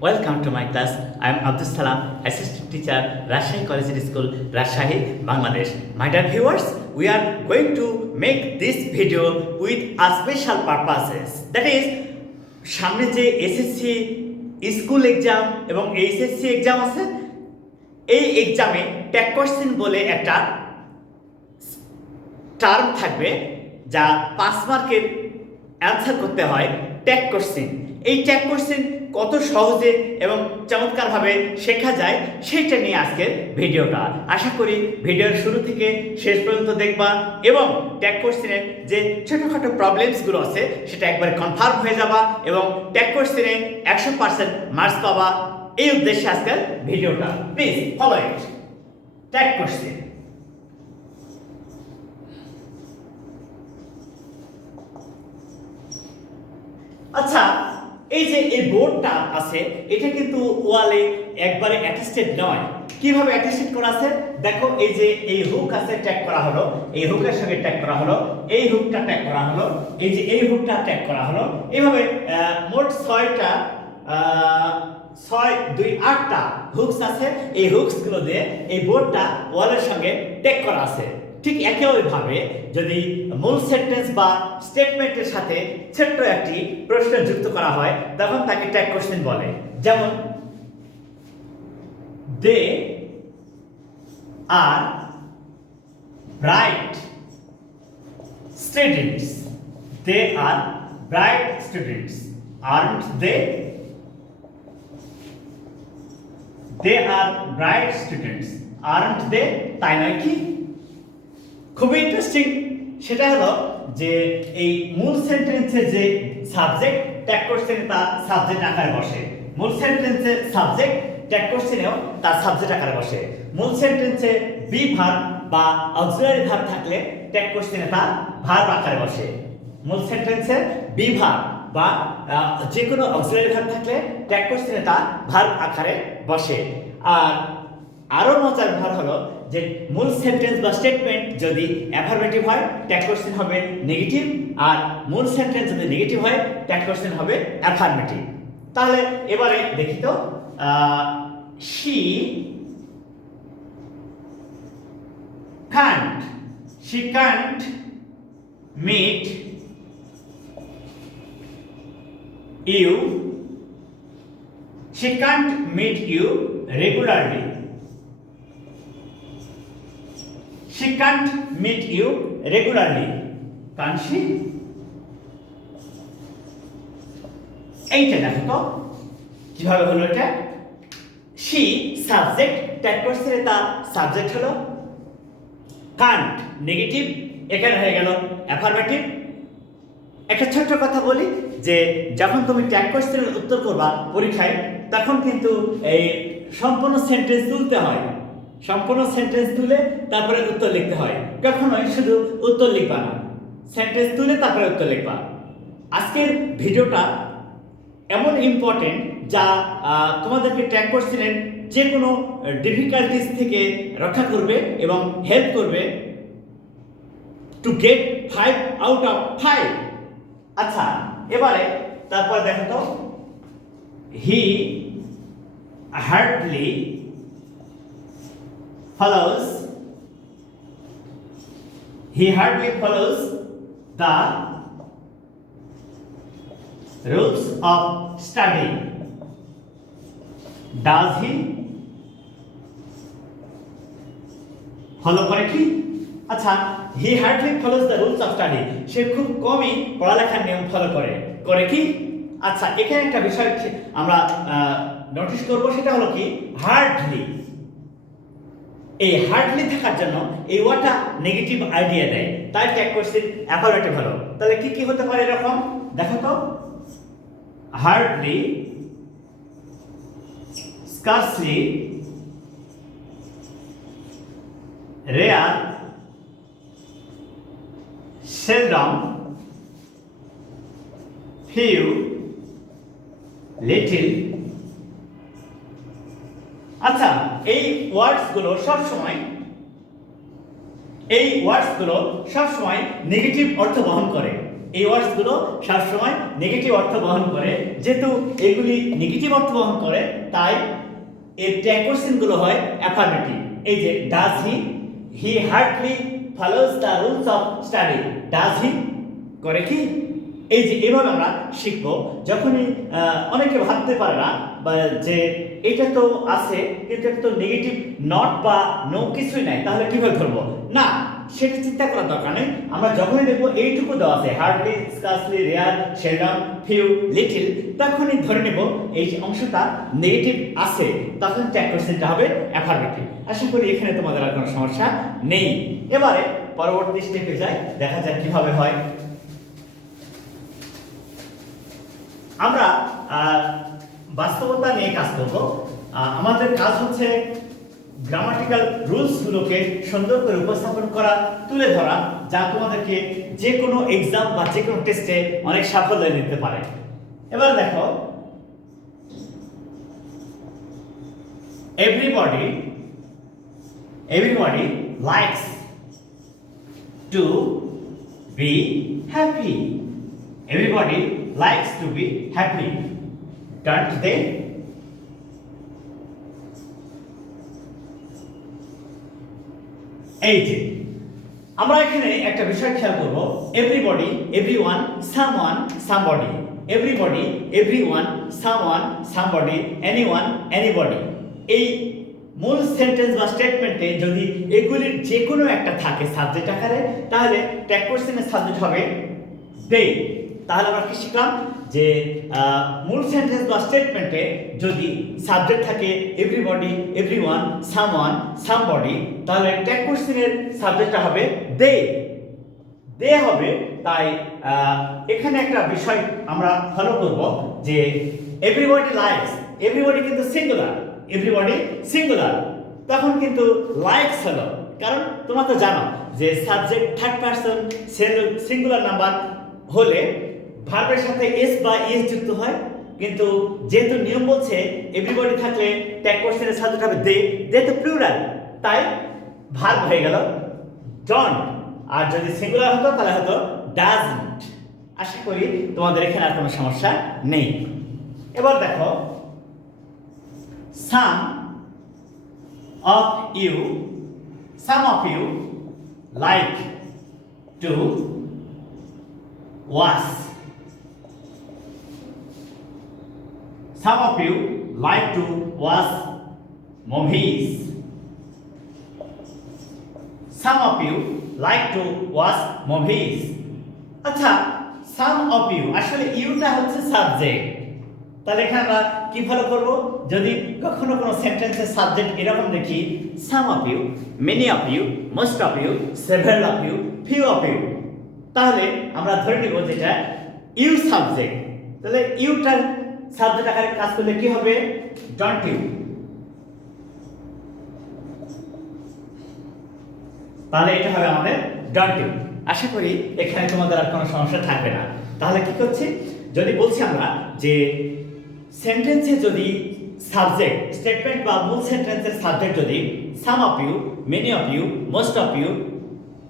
Welcome to my class. I am Abdus Salam, Assistant Teacher, Rajshahi Collegiate School, Rajshahi, Bangladesh. My dear viewers, we are going to make this video with a special purposes. That is, সামনে যে SSC school exam এবং HSC exam আছে, এই এক্সামে tag question বলে একটা term থাকবে যা 5 মার্কের অ্যান্সার করতে হয় ট্যাগ কোশ্চেন। এই ট্যাগ কোশ্চেন কত সহজে এবং চমৎকারভাবে শেখা যায় সেইটা নিয়ে আজকের ভিডিওটা। আশা করি ভিডিওর শুরু থেকে শেষ পর্যন্ত দেখবা এবং ট্যাগ কোশ্চেনের যে ছোটোখাটো প্রবলেমসগুলো আছে সেটা একবারে কনফার্ম হয়ে যাবা এবং ট্যাগ কোশ্চেনে 100% মার্কস পাবা। এই উদ্দেশ্যে আজকের ভিডিওটা। Please follow it. Tag question. আচ্ছা, এই যে এই বোর্ডটা আছে এটা কিন্তু ওয়ালে একবারে অ্যাটাচড নয়। কিভাবে অ্যাটাচড করা আছে দেখো, এই যে এই হুক আছে ট্যাগ করা হলো, এই হুকের সঙ্গে ট্যাগ করা হলো, এই হুকটা ট্যাগ করা হলো, এই যে এই হুকটা ট্যাগ করা হলো। এইভাবে মোট 6টা 6 2 8টা হুকস আছে। এই হুকসগুলো দিয়ে এই বোর্ডটা ওয়ালের সঙ্গে ট্যাগ করা আছে। ঠিক একইভাবে যদি মূল সেন্টেন্স বা স্টেটমেন্টের সাথে ছোট্ট একটি প্রশ্ন যুক্ত করা হয় তখন তাকে ট্যাগ কোশ্চেন বলে। যেমন দে আর ব্রাইট স্টুডেন্টস। দে আর ব্রাইট স্টুডেন্টস। আরন্ট দে? দে আর ব্রাইট স্টুডেন্টস। আরন্ট দে? তাই নয় কি? খুবই ইন্টারেস্টিং। সেটা হলো যে এই মূল সেন্টেন্সের যে সাবজেক্ট ট্যাগ কোশ্চেনে তার সাবজেক্ট আকারে বসে। মূল সেন্টেন্সের সাবজেক্ট ট্যাগ কোশ্চেনেও তার সাবজেক্ট আকারে বসে। মূল সেন্টেন্সে বি ভার্ব বা অক্সিলারি ভার্ব থাকলে ট্যাগ কোশ্চেনে তার ভার্ব আকারে বসে। মূল সেন্টেন্সে বি ভার্ব বা যে কোনো অক্সিলারি ভার্ব থাকলে ট্যাগ কোশ্চেনে তার ভার্ব আকারে বসে। আর আরো মজার ব্যাপার হলো যে মূল সেন্টেন্স বা স্টেটমেন্ট যদি অ্যাফার্মেটিভ হয় ট্যাগ কোশ্চেন হবে নেগেটিভ, আর মূল সেন্টেন্স যদি নেগেটিভ হয় ট্যাগ কোশ্চেন হবে অ্যাফার্মেটিভ। তাহলে এবারে দেখি তো, she can't meet you. She can't meet you regularly. She can't meet you regularly. Can't she? এইটা দেখো তো কিভাবে হলো এটা। she সাবজেক্ট ট্যাগ কোশ্চেনে তার সাবজেক্ট হলো, can't নেগেটিভ, এখানে হয়ে গেল অ্যাফার্মেটিভ। একটা ছোট্ট কথা বলি যে যখন তুমি ট্যাগ কোশ্চেনের উত্তর করবা পরীক্ষায় তখন কিন্তু এই সম্পূর্ণ সেন্টেন্স তুলতে হয়। সম্পূর্ণ সেন্টেন্স তুলে তারপরে উত্তর লিখতে হয়। কখনোই শুধু উত্তর লিখবা না, সেন্টেন্স তুলে তারপরে উত্তর লিখবা। আজকের ভিডিওটা এমন ইম্পর্টেন্ট যা তোমাদেরকে ট্যাগ কোশ্চেনের যে কোনো ডিফিকাল্টিস থেকে রক্ষা করবে এবং হেল্প করবে টু গেট 5 আউট অফ 5। আচ্ছা, এবারে তারপর দেখো তো, হি hardly follows the rules of study. Does he? Follow করে কি? আচ্ছা, he hardly follows the rules of study. সে খুব কমই পড়ালেখার নিয়ম ফলো করে কি? আচ্ছা, এখানে একটা বিষয় আমরা নোটিস করব, সেটা হলো কি হার্ডলি। এই হার্ডলি থাকার জন্য এই ওয়ার্ডটা নেগেটিভ আইডিয়া দেয়, তাই ট্যাগ কোশ্চেন অ্যাফার্মেটিভ হলো। তাহলে কি কি হতে পারে এরকম দেখো তো, hardly, scarcely, rare, seldom, few, little। আচ্ছা, এই ওয়ার্ডসগুলো সবসময় নেগেটিভ অর্থ বহন করে। এই ওয়ার্ডসগুলো সবসময় নেগেটিভ অর্থ বহন করে। যেহেতু এগুলি নেগেটিভ অর্থ বহন করে তাই এর ট্যাগ কোশ্চেনগুলো হয় অ্যাফার্মেটিভ। এই যে does he hardly follows the rules of study. Does he করে কি? এই যে এভাবে আমরা শিখবো। যখনই অনেকে ভাবতে পারে না বা যে এটা তো আছে কিন্তু এটা তো নেগেটিভ নট বা নো কিছুই নাই, তাহলে কিভাবে ধরবো? না, সেটা চিন্তা করার দরকার নেই। আমরা যখনই দেখবো এইটুকু দেওয়া আছে hardly, scarcely, rare, seldom, few, little, তখনই ধরে নেব এই অংশটা নেগেটিভ আছে, তখন ট্যাগ কোশ্চেনটা হবে অ্যাফার্মেটিভ। আশা করি এখানে তোমাদের আর কোনো সমস্যা নেই। এবারে পরবর্তী স্টেপে যাই, দেখা যাক কিভাবে হয়। আমরা বাস্তবতা নিয়ে কাজ করব। আমাদের কাজ হচ্ছে গ্রামাটিক্যাল রুলসগুলোকে সুন্দর করে উপস্থাপন করা, তুলে ধরা, যা তোমাদেরকে যে কোনো এক্সাম বা যে কোনো টেস্টে অনেক সাফল্য দিতে পারে। এবার দেখো, everybody likes to be happy. Everybody likes to be happy, don't they? এই যে আমরা এখানে একটা বিষয় খেয়াল করব, everybody, everyone, someone, somebody. Everybody, everyone, someone, somebody, anyone, anybody. এই মূল সেন্টেন্স বা স্টেটমেন্টে যদি এগুলির যে কোনো একটা থাকে সাবজেক্ট আকারে, তাহলে ট্যাগ কোশ্চেনের সাবজেক্ট হবে দে। তাহলে আমরা কি শিখলাম যে মূল সেন্টেন্স বা স্টেটমেন্টে যদি সাবজেক্ট থাকে এভরিবডি, এভরিওয়ান, সামওয়ান, সামবডি, তাহলে ট্যাগ কোশ্চেনের সাবজেক্টটা হবে দে। দে হবে। তাই এখানে একটা বিষয় আমরা ফলো করব যে এভরিবডি লাইকস, এভরিবডি কিন্তু সিঙ্গুলার, এভরিবডি সিঙ্গুলার, তখন কিন্তু লাইকস হলো। কারণ তোমরা তো জানো যে subject third person singular number হলে ভার্বের সাথে এস বা ইএস যুক্ত হয়, কিন্তু যেহেতু নিয়ম বলছে এভরিবডি থাকলে ট্যাগ কোশ্চেনের সাবজেক্ট হবে দে, দে তো প্লুরাল, তাই ভার্ব হয়ে গেল ডন্ট। আর যদি সিঙ্গুলার হতো তাহলে হতো ডাজন্ট। আশা করি তোমাদের এখানে আর কোনো সমস্যা নেই। এবার দেখো, some of you like to watch. Some of you like to watch movies. Some of you like to watch movies. আচ্ছা, some of you আসলে ইউটা হচ্ছে সাবজেক্ট। তাহলে এখানে আমরা কি ফলো করব? যদি কখনো কোনো সেন্টেন্সের সাবজেক্ট এরকম দেখি some of you, many of you, most of you, several of you, few of you, তাহলে আমরা ধরে নিব যেটা ইউ সাবজেক্ট। তাহলে ইউটার সাবজেক্ট আকারে কাজ করলে কি হবে? Don't you. তাহলে এটা হবে আমাদের ডন্ট ইউ। আশা করি এখানে তোমাদের আর কোনো সমস্যা থাকবে না। তাহলে কি করছি? যদি বলছি আমরা যে সেন্টেন্সে যদি সাবজেক্ট স্টেটমেন্ট বা মূল সেন্টেন্সের সাবজেক্ট যদি some of you, many of you, most of you,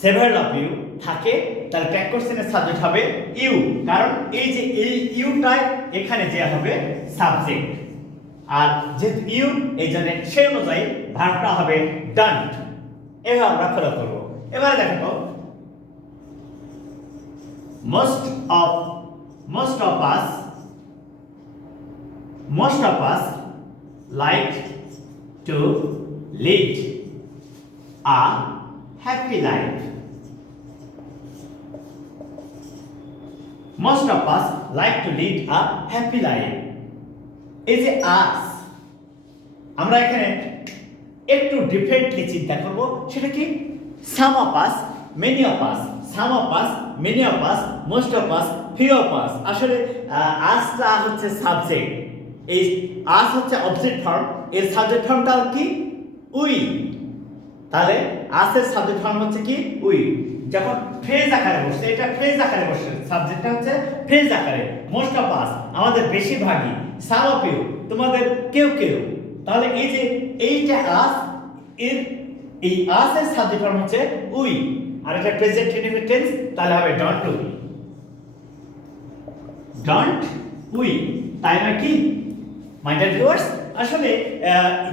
several of you থাকে, তাহলে ট্যাগ কোশ্চেনের সাবজেক্ট হবে ইউ। কারণ এই যে এই ইউটাই এখানে যে হবে সাবজেক্ট, আর যেহেতু ইউ এই জন্য সেই অনুযায়ী ভার্বটা হবে ডান্ট। এভাবে আমরা ফলো করব। এবারে দেখো, most of us like to lead a happy life. Most of us like to lead a happy life. এই যে us, আমরা এখানে একটু ডিফারেন্টলি চিন্তা করব। সেটা কি? some of us, many of us, some of us, many of us, most of us, few of us। আসলে আসটা হচ্ছে সাবজেক্ট, এই আস হচ্ছে অবজেক্ট ফর্ম, এর সাবজেক্ট ফর্মটা কি? উই। তাহলে আসের সাবজেক্ট ফর্ম হচ্ছে কি? উই। যখন ফ্রেজ আকারে বসছে, এটা ফ্রেজ আকারে বসছে, সাবজেক্টটা হচ্ছে ফ্রেজ আকারে। মোস্ট অফ আস আমাদের বেশিরভাগই, সাম অফ ইউ তোমাদের কেউ কেউ। তাহলে এই যে এইটা আস, এর এই আসের সাবজেক্ট ফর্ম হচ্ছে উই, আর এটা প্রেজেন্ট ইনডিফিনিট টেন্স, তাহলে হবে ডন্ট উই। ডন্ট উই, তাই নয় কি মাই ডিয়ার ভিউয়ার্স? আসলে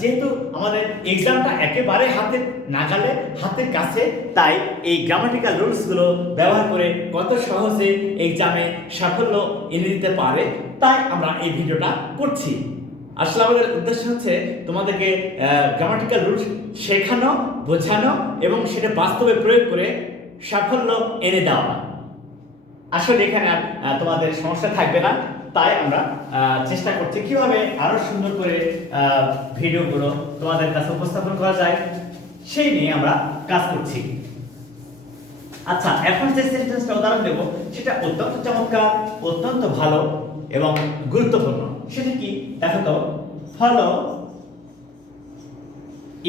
যেহেতু আমাদের এক্সামটা একেবারে হাতের নাগালে, হাতের কাছে, তাই এই গ্রামাটিক্যাল রুলসগুলো ব্যবহার করে কত সহজে এক্সামে সাফল্য এনে দিতে পারে, তাই আমরা এই ভিডিওটা করছি। আসলে আমাদের উদ্দেশ্য হচ্ছে তোমাদেরকে গ্রামাটিক্যাল রুলস শেখানো, বোঝানো এবং সেটা বাস্তবে প্রয়োগ করে সাফল্য এনে দেওয়া। আসলে এখানে আর তোমাদের সমস্যা থাকবে না, তাই আমরা চেষ্টা করছি কিভাবে আরো সুন্দর করে ভিডিওগুলো তোমাদের কাছে উপস্থাপন করা যায় সেই নিয়ে আমরা কাজ করছি। আচ্ছা, এখন যে সেন্টেন্সটা উদাহরণ দেব সেটা অত্যন্ত চমৎকার, অত্যন্ত ভালো এবং গুরুত্বপূর্ণ। সেটা কি দেখো তো, follow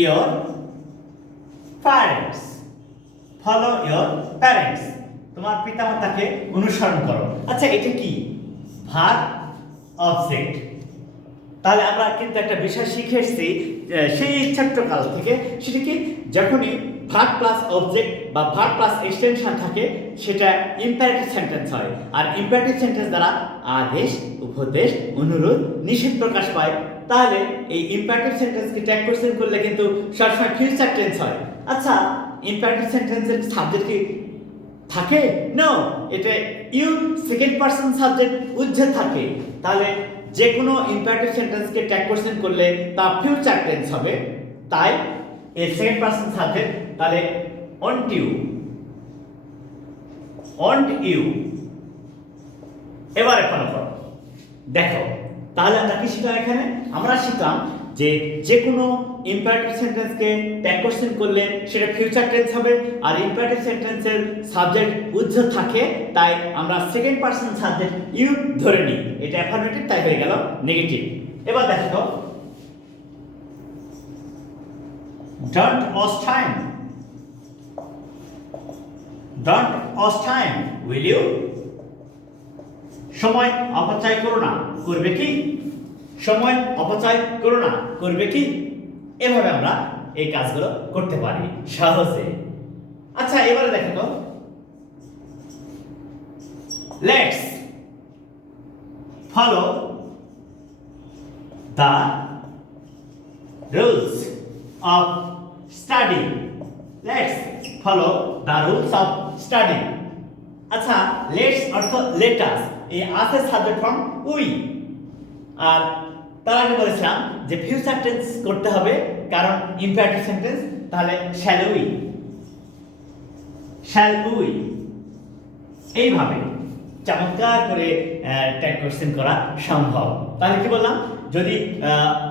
your parents, follow your parents, তোমার পিতামাতাকে অনুসরণ করো। আচ্ছা, এটা কি ভার্ব অবজেক্ট। তাহলে আমরা কিন্তু একটা বিষয় শিখে এসেছি সেই ছোট্টকাল থেকে, সেটা কি যখনই ভার্ব প্লাস অবজেক্ট বা ভার্ব প্লাস এক্সটেনশন থাকে সেটা ইম্পারেটিভ সেন্টেন্স হয়। আর ইম্পারেটিভ সেন্টেন্স দ্বারা আদেশ, উপদেশ, অনুরোধ, নিষেধ প্রকাশ পায়। তাহলে এই ইম্পারেটিভ সেন্টেন্সকে ট্যাগ কোশ্চেন করলে কিন্তু সবসময় ফিউচার টেন্স হয়। আচ্ছা, ইম্পারেটিভ সেন্টেন্সের সাবজেক্ট কি থাকে? নো, এটা ইউ সেকেন্ড পারসন সাবজেক্ট উজ্জ্বল থাকে। তাহলে যে কোনো ইম্পারেটিভ সেন্টেন্সকে ট্যাগ কোশ্চেন করলে তা ফিউচার টেন্স হবে। তাই এর সেকেন্ড পারসন সাবজেক্ট, তাহলে ওন্ট ইউ, ওন্ট ইউ। এবারে ফলো করো, দেখো তাহলে আমরা কি শিখলাম এখানে? আমরা শিখলাম যে যে কোনো ইম্পারেটিভ সেন্টেন্সকে ট্যাগ কোশ্চেন করলে সেটা ফিউচার টেন্স হবে। আর ইম্পারেটিভ সেন্টেন্সের সাবজেক্ট উজ্জ্বল থাকে, তাই আমরা সেকেন্ড পারসন সাবজেক্ট ইউ ধরে নিই। এটা অ্যাফার্মেটিভ, তাই হয়ে গেল নেগেটিভ। এবার দেখো, don't waste time, don't waste time will you, সময় অপচয় করো না, করবে কি? সময় অপচয় করো না, করবে কি? এভাবে আমরা এই কাজগুলো করতে পারি সহজে। আচ্ছা, এবারে দেখো তো, let's follow the rules of study, let's follow the rules of study. আচ্ছা, লেটস অর্থ লেট আস, এই আসে সাবজেক্ট ফর্ম উই। আর তার আগে বলেছিলাম যে ফিউচার টেন্স করতে হবে, কারণ ইম্পারেটিভ সেন্টেন্স। তাহলে শ্যাল উই, শ্যাল উই। এইভাবে চমৎকার করে ট্যাগ কোশ্চেন করা সম্ভব। তাহলে কি বললাম, যদি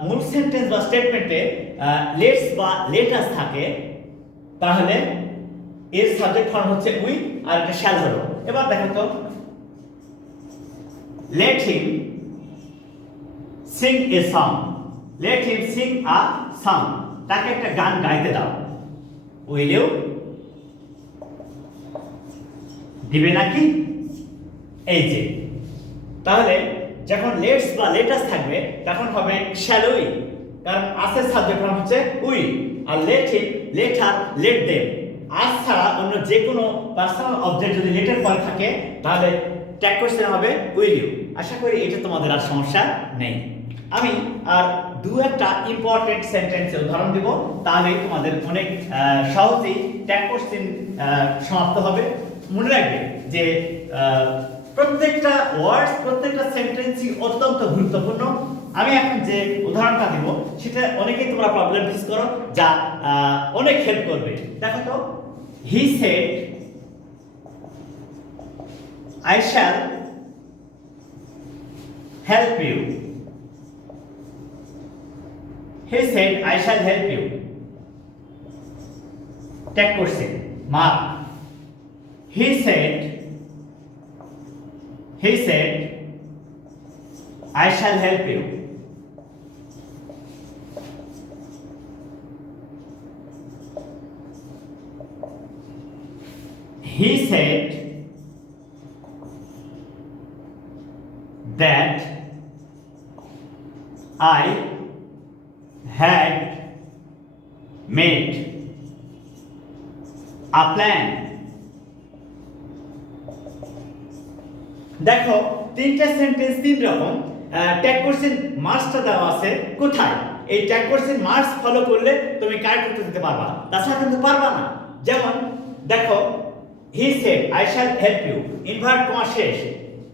মূল সেন্টেন্স বা স্টেটমেন্টে লেটস বা লেট আস থাকে, তাহলে এর সাবজেক্ট ফর্ম হচ্ছে উই আর এটা শ্যাল হলো। এবার দেখো তো, let him sing a song, let him sing a song, তাকে একটা গান গাইতে দাও। will you, দিবে নাকি? এই যে, তাহলে যখন লেটস বা লেটাস থাকবে তখন হবে শ্যাল উই, কারণ আসের সাবজেক্ট ফর্ম হচ্ছে উই। আর let him, let her, let them, us ছাড়া অন্য যে কোনো পার্সোনাল অবজেক্ট যদি লেটের পরে থাকে তাহলে ট্যাগ কোশ্চেন হবে উইল ইউ। আশা করি এটা তোমাদের আর সমস্যা নেই। আমি আর দু একটা ইম্পর্টেন্ট সেন্টেন্সের উদাহরণ দেব, তাহলেই তোমাদের অনেক সহজেই ট্যাগ কোশ্চেন সমাপ্ত হবে। মনে রাখবে যে প্রত্যেকটা ওয়ার্ডস, প্রত্যেকটা সেন্টেন্সই অত্যন্ত গুরুত্বপূর্ণ। আমি এখন যে উদাহরণটা দেব সেটা অনেকেই তোমরা প্রবলেম ফেস করো, যা অনেক হেল্প করবে। দেখো তো, he said I shall help you. He said I shall help you. Tag question mark. He said I shall help you. He said that I had made a plan. দেখো তিনটা sentence তিন রকম। Tag question মার্কসটা দেওয়া আছে কোথায়? এই tag question marks follow করলে তুমি কারেক্ট উত্তর দিতে পারবা, তাছাড়া কিন্তু পারবা না। যেমন দেখো, he said I shall help you, invert comma শেষ,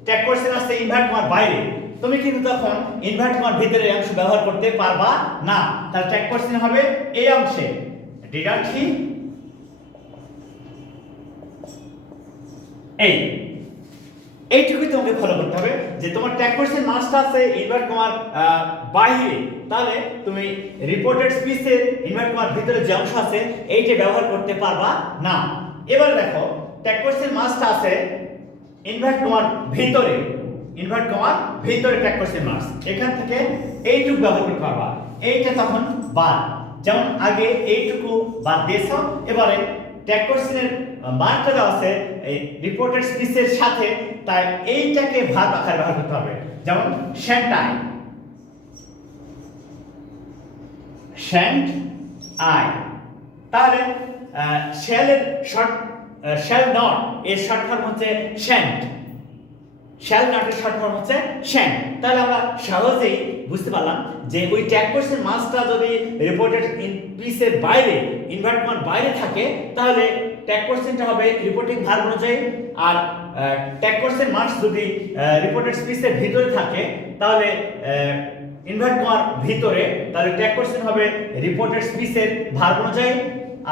ট্যাগ কোশ্চেন আছে ইনভার্ট কমার বাইরে, তুমি কিন্তু তখন ইনভার্ট কমার ভিতরে অংশ ব্যবহার করতে পারবা না। তাহলে ট্যাগ কোশ্চেন হবে এই অংশে, ডিডন্ট হি, এইটুকুই তোমাকে ফলো করতে হবে যে তোমার ট্যাগ কোশ্চেন মার্কসটা আছে ইনভার্ট কমার বাইরে, তাহলে তুমি রিপোর্টেড স্পিচের ইনভার্ট কমার ভিতরে যে অংশ আছে এইটা ব্যবহার করতে পারবা না। এবার দেখো, ট্যাগ কোশ্চেন মার্কসটা আছে ইনভার্ট কমার ভিতরে, ইনভার্ট কমার ভিতরে ট্যাগ কোশ্চেন মার্কস, এখান থেকে এইটুকু ব্যবহার করতে পারবা, এইটা তখন বাদ। যেমন আগে এইটুকু বাদ দিয়েছ, এবারে ট্যাগ কোশ্চেনের মার্কটা দেওয়া আছে এই রিপোর্টেড স্পিচের সাথে, তাই এইটাকে ভার্ব আকারে ব্যবহার করতে হবে। যেমন শ্যান্ট আই, শ্যান্ট আই, তাহলে শ্যালের শর্ট, শ্যাল নট এর শর্ট ফর্ম হচ্ছে শ্যান্ট, শ্যাল নট এর শর্ট ফর্ম হচ্ছে শ্যান্ট। তাহলে আমরা সহজেই বুঝতে পারলাম যে ওই ট্যাগ কোশ্চেন মার্কসটা যদি রিপোর্টেড স্পিচের বাইরে, ইনভার্ট কমার বাইরে থাকে, তাহলে ট্যাগ কোশ্চেনটা হবে রিপোর্টিং ভার্ব অনুযায়ী, আর ট্যাগ কোশ্চেন মার্কস যদি রিপোর্টেড স্পিচের ভিতরে থাকে, তাহলে ইনভার্ট কমার ভিতরে, তাহলে ট্যাগ কোশ্চেন হবে রিপোর্টেড স্পিচের ভার্ব অনুযায়ী।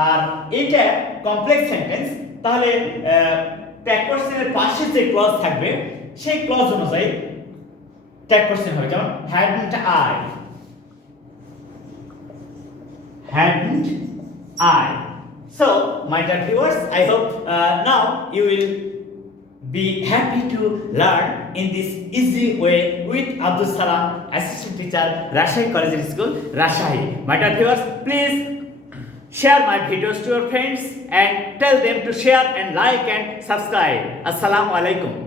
আর এইটা কমপ্লেক্স সেন্টেন্স, তাহলে ট্যাগ কোশ্চেনের পাশে যে ক্লজ থাকবে সেই ক্লজ অনুযায়ী ট্যাগ কোশ্চেন হবে। যেমন hadn't I, hadn't I. So, my dear viewers, I hope now you will be happy to learn in this easy way with Abdus Salam, assistant teacher, Rajshahi Collegiate School, Rajshahi. My dear viewers, please share my videos to your friends and tell them to share and like and subscribe. Assalamu alaikum.